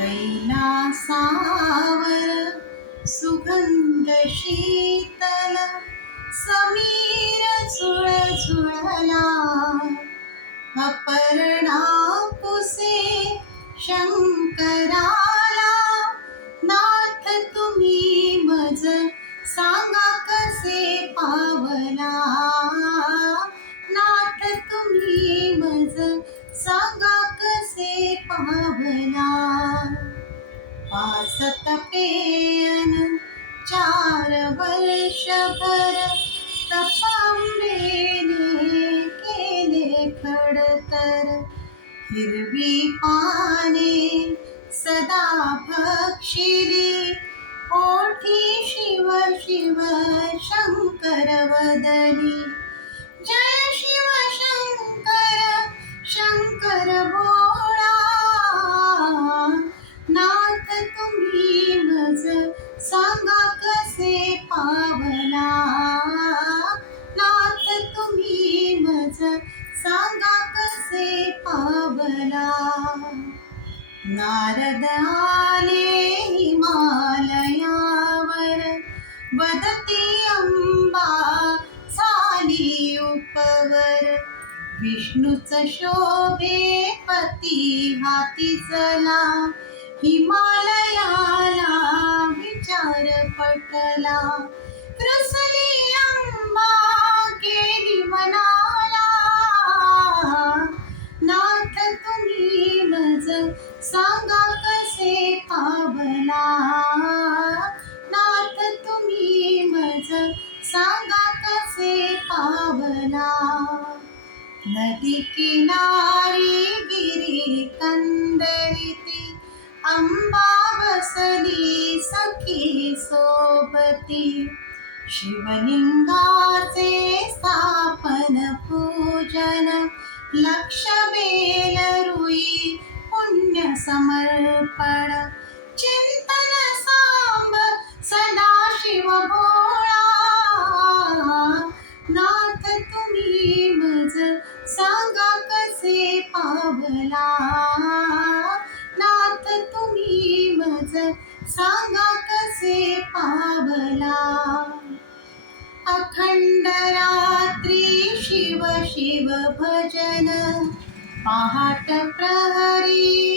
कैलासावर सुगंध शीतल समीर झुळझुळला. अपर्णा पुसे शंकराला, नाथ तुम्ही मज सांगा कसे पावला. नाथ तुम्ही मज सांगा कसे पावला. पासत पेयन 4 वर्षभर तपांबेने केले खडतर. हिरवी पाने सदा भक्षिली, ओठी शिव शिव शंकर वदनी. जय शिव शंकर शंकर भोळा, नाथ तुम्ही मज सांगा कसे पावला. नाथ तुम्ही मज सांगा कसे पावला. नारद आले हिमालयावर, वदती अंबा झाली उपवर. विष्णूच शोभे पती हाती चला, हिमालयाला विचार पटला. रुसली अंबा गेली मनाला, नाथ तुम्ही मज सांगा कसे पावला. नाथ तुम्ही मज सांगा कसे पावला. नदी किनारी गिरी कंदरिती, अंबा बसली सखी सोबती. शिवलिंगाचे स्थापन पूजन, लक्ष बेल रुई पुण्य समर्पण. चिंतन सांब सदा शिव भोळा, नाथ तुम्ही मज सांगा कसे पावला. नाथ तुम्ही मज सांगा कसे पावला. अखंड रात्री शिव शिव भजन, पहाट प्रहरी